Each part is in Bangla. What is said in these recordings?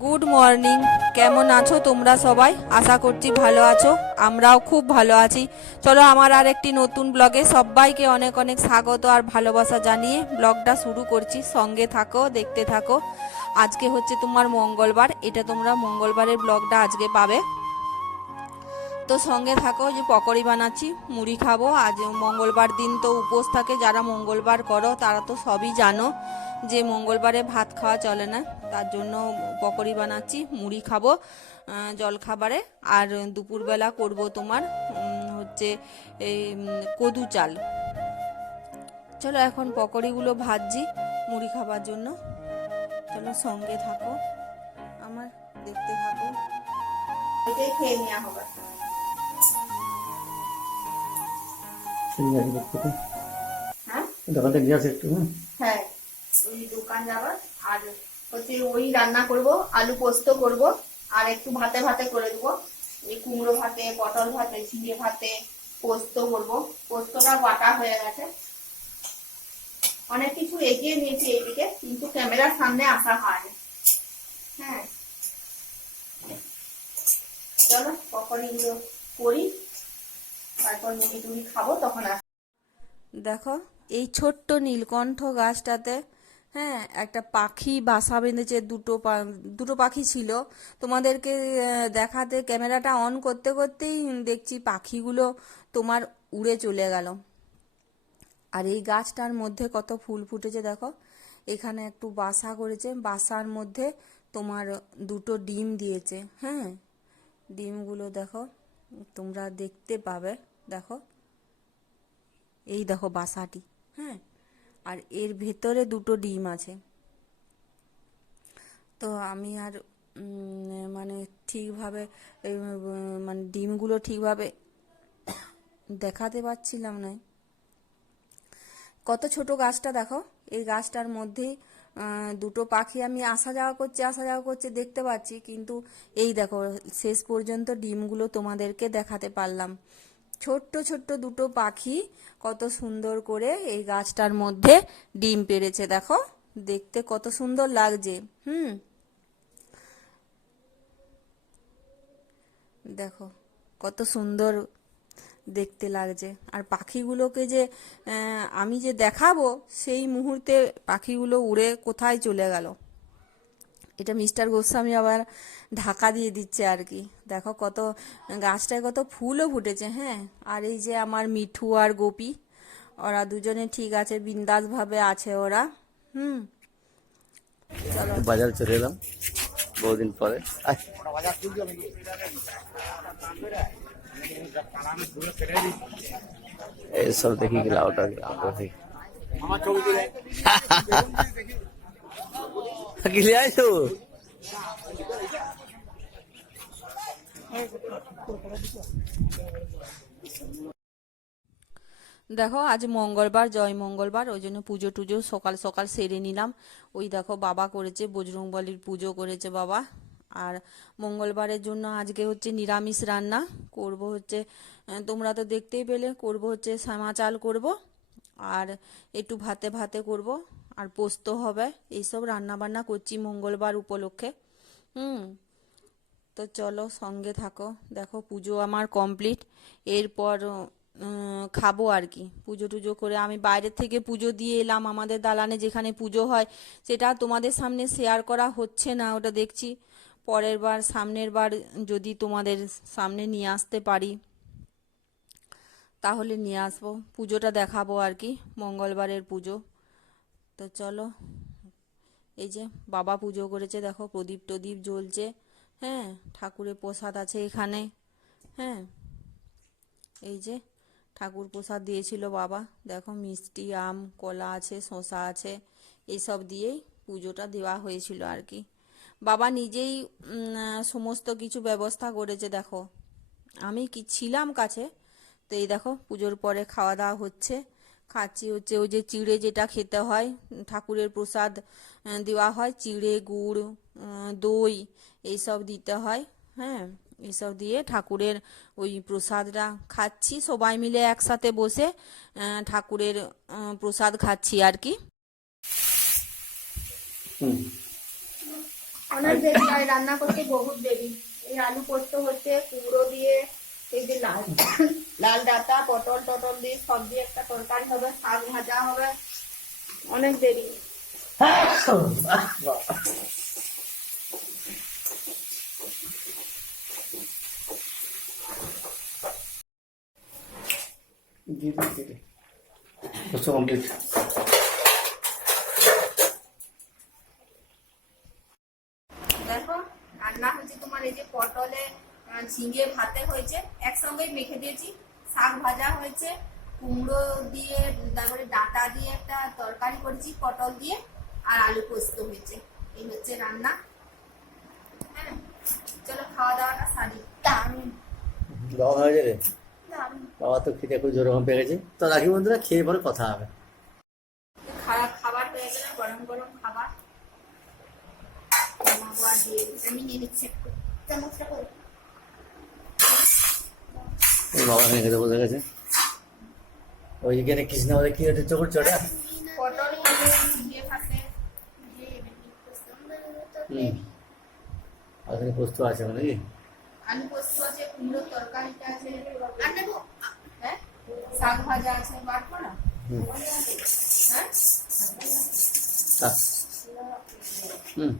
গুড মর্নিং কেমন আছো তোমরা সবাই? আশা করছি ভালো আছো। আমরাও খুব ভালো আছি। চলো আমার আর একটি নতুন ব্লগে সবাইকে অনেক অনেক স্বাগত আর ভালোবাসা জানিয়ে ব্লগটা শুরু করছি। সঙ্গে থাকো, দেখতে থাকো। আজকে হচ্ছে তোমার মঙ্গলবার। এটা তোমরা মঙ্গলবারের ব্লগটা আজকে পাবে। তো সঙ্গে থাকো যে পকোড়ি বানাচ্ছি, মুড়ি খাব। আজ মঙ্গলবার দিন, তো উপোস থাকে, যারা মঙ্গলবার করো, তারা তো সবই জানো যে মঙ্গলবারে ভাত খাওয়া চলে না। তার জন্য পকোড়ি বানাচ্ছি, মুড়ি খাব জলখাবারে। আর দুপুরবেলা করব তোমার হচ্ছে এই কদু চাল। চলো এখন পকোড়িগুলো ভাজছি মুড়ি খাবার জন্য। চলো সঙ্গে থাকো, আমার দেখতে থাকো। খেয়ে নেওয়া হবে। হ্যাঁ? দোকানটা গ্যাস একটু হ্যাঁ। হ্যাঁ ওই দোকান যাবার আর হচ্ছে ওই রান্না করব আলু পোস্ত করব আর একটু ভাতে ভাতে করে দেবো। এই কুমড়ো ভাতে পটল ভাতে ঝিঙে ভাতে পোস্ত করব। পোস্তটা বাটা হয়ে গেছে। অনেক কিছু এগিয়ে নিয়েছি এইদিকে কিন্তু ক্যামেরার সামনে আসা হয়নি। হ্যাঁ। চলো পকোড়িগুলো করি। তারপর মুড়ি টুড়ি খাব, তখন দেখো, এই ছোট্ট নীলকণ্ঠ গাছটাতে হ্যাঁ একটা পাখি বাসা বেঁধেছে, দুটো দুটো পাখি ছিল। তোমাদেরকে দেখাতে, ক্যামেরাটা অন করতে করতেই দেখছি পাখিগুলো তোমার উড়ে চলে গেল। আর এই গাছটার মধ্যে কত ফুল ফুটেছে, দেখো। এখানে একটু বাসা করেছে, বাসার মধ্যে তোমার দুটো ডিম দিয়েছে হ্যাঁ। ডিমগুলো দেখো, তোমরা দেখতে পাবে। দেখো। এই দেখো বাসাটি হ্যাঁ? আর এর ভেতরে দুটো ডিম আছে। তো আমি আর মানে ঠিকভাবে মানে ডিমগুলো ঠিকভাবে দেখাতে পারছিলাম না। কত ছোট গাছটা দেখো। এই গাছটার মধ্যেই দুটো পাখি আমি আসা যাওয়া করছে, আসা যাওয়া করছে, দেখতে পাচ্ছি। কিন্তু এই দেখো, শেষ পর্যন্ত ডিমগুলো তোমাদেরকে দেখাতে পারলাম। ছোট্ট ছোট্ট দুটো পাখি কত সুন্দর করে এই গাছটার মধ্যে ডিম পেড়েছে, দেখো। দেখতে কত সুন্দর লাগছে, হুম। দেখো, কত সুন্দর দেখতে লাগছে। আর পাখিগুলোকে যে আমি যে দেখাবো, সেই মুহূর্তে পাখিগুলো উড়ে কোথায় চলে গেল? এটা মিস্টার গোস্বামী আবার ঢাকা দিয়ে দিচ্ছে আর কি। দেখো কত গাছটায় কত ফুলও ফুটেছে হ্যাঁ? আর এই যে আমার মিঠু আর গোপী ওরা দুজনে ঠিক আছে বিন্দাস ভাবে আছে ওরা হুম? বাজার চলে এলাম বহুদিন পরে। এইসব দেখি গেলা ওটা গেলা ওটা দেখি, আজ মঙ্গলবার, জয় মঙ্গলবার, ওই জন্য পুজো টুজো সকাল সকাল সেরে নিলাম। ওই দেখো, বাবা করেছে, বজরংবলীর পুজো করেছে বাবা। আর মঙ্গলবারের জন্য আজকে হচ্ছে নিরামিষ রান্না। করব হচ্ছে তোমরা তো দেখতেই পেলে, করব হচ্ছে শ্যামা চাল করব। আর একটু ভাতে ভাতে করব। আর পোস্ত হবে। এইসব রান্না বান্না করছি মঙ্গলবার উপলক্ষে। হুম। তো চলো সঙ্গে থাকো। দেখো পুজো আমার কমপ্লিট। এরপর খাব আর কি। পুজো টুজো করে আমি বাইরের থেকে পুজো দিয়ে এলাম আমাদের দালানে যেখানে পুজো হয়। সেটা তোমাদের সামনে শেয়ার করা হচ্ছে না, ওটা দেখছি। পরের বার, সামনের বার যদি তোমাদের সামনে নিয়ে আসতে পারি, তাহলে নিয়ে আসব। পুজোটা দেখাবো আর কি, মঙ্গলবারের পুজো। তো চলো, এই যে বাবা পুজো করেছে, দেখো প্রদীপ টদীপ জ্বলছে হ্যাঁ ঠাকুরের প্রসাদ আছে এখানে হ্যাঁ এই যে ঠাকুর প্রসাদ দিয়েছিল বাবা, দেখো মিষ্টি, আম, কলা আছে, শসা আছে এইসব দিয়েই পুজোটা দেওয়া হয়েছিল আর কি। বাবা নিজেই সমস্ত কিছু ব্যবস্থা করেছে, দেখো। আমি কি ছিলাম কাছে? তো এই দেখো পুজোর পরে খাওয়া দাওয়া হচ্ছে। খাচ্ছি হচ্ছে ওই যে চিড়ে যেটা খেতে হয় ঠাকুরের প্রসাদ দেওয়া হয় চিড়ে গুড় দই এইসব দিতে হয় হ্যাঁ এইসব দিয়ে ঠাকুরের ওই প্রসাদটা খাচ্ছি সবাই মিলে একসাথে বসে ঠাকুরের প্রসাদ খাচ্ছি আর কি। হুম। অনেক দেরি রান্না করতে বহুত দেরি। এই আলু পোস্ত হচ্ছে কুমড়ো দিয়ে এই যে লাল। লাল ডাটা, পটল টটল দিয়ে সব দিয়ে একটা তরকারি হবে, শাক ভাজা হবে। অনেক দেরি। বুঝছ কমপ্লিট দেখো, রান্না হয়েছে তোমার এই যে পটলে ঝিঙে ভাতে হয়েছে একসঙ্গেই মেখে দিয়েছি। শাক ভাজা হয়েছে কুমড়ো দিয়ে তারপরে ডাঁটা দিয়ে একটা তরকারি করেছি পটল দিয়ে আর আলু পোস্ত হয়েছে। এই হচ্ছে রান্না। হ্যাঁ চলো খাওয়া দাওয়াটা সারি। দারুণ। বাবা হয়ে যাবে বাবা তো খেতে খুব জোর রকম পেয়ে তো রাখি বন্ধুরা খেয়ে পরে কথা হবে। খারাপ খাবার হয়ে গেলে গরম গরম খাবার। দিয়ে আমি নিয়ে নিচ্ছি একটু। চামচটা করে। ওই বাবা এখানে খেতে বসে গেছে। ওই এখানে কৃষ্ণা বলে কি হচ্ছে চোখর চটা হুম। আর পোস্ত আছে নাকি? আলু পোস্ত আছে কুমড়ো তরকারিটা আছে আর নেব হ্যাঁ শাক ভাজা আছে বাট করো হুম হ্যাঁ তা। হুম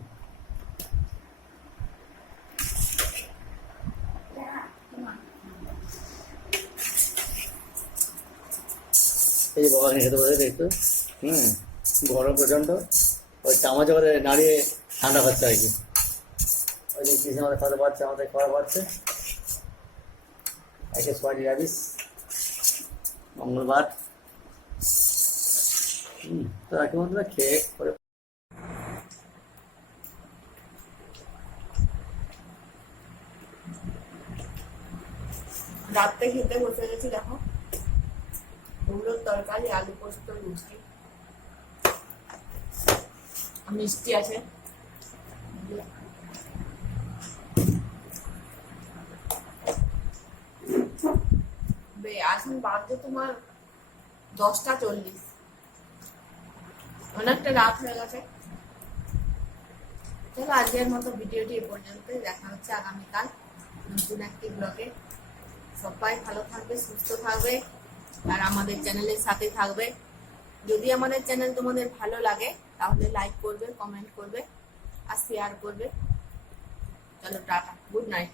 এই যে বাবা খেতে বসে একটু হুম গরম প্রচণ্ড ওই চামচ করে নাড়িয়ে ঠান্ডা করতে হয় কি। ওই যে কৃষ্ণ আমাদের খাওয়াতে পারছে, আমাদের খাওয়া পাচ্ছে একে সোয়া নিরামিষ মঙ্গলবার। তো রাখি বন্ধুরা, খেয়ে পরে রাত্রে খেতে বসে গেছি, দেখো। কুমড়োর তরকারি, আলু পোস্ত, লুচি। মিষ্টি আছে। এখন বাজে তোমার দশটা চল্লিশ। অনেকটা রাত হয়ে গেছে। চলো আজকের মতো ভিডিওটি এ দেখা হচ্ছে আগামীকাল নতুন একটি ব্লগে। সবাই ভালো থাকবে, সুস্থ থাকবে। আর আমাদের চ্যানেলের সাথে থাকবে। যদি আমাদের চ্যানেল তোমাদের ভালো লাগে, তাহলে লাইক করবে কমেন্ট করবে, আর শেয়ার করবে। চলো টাটা গুড নাইট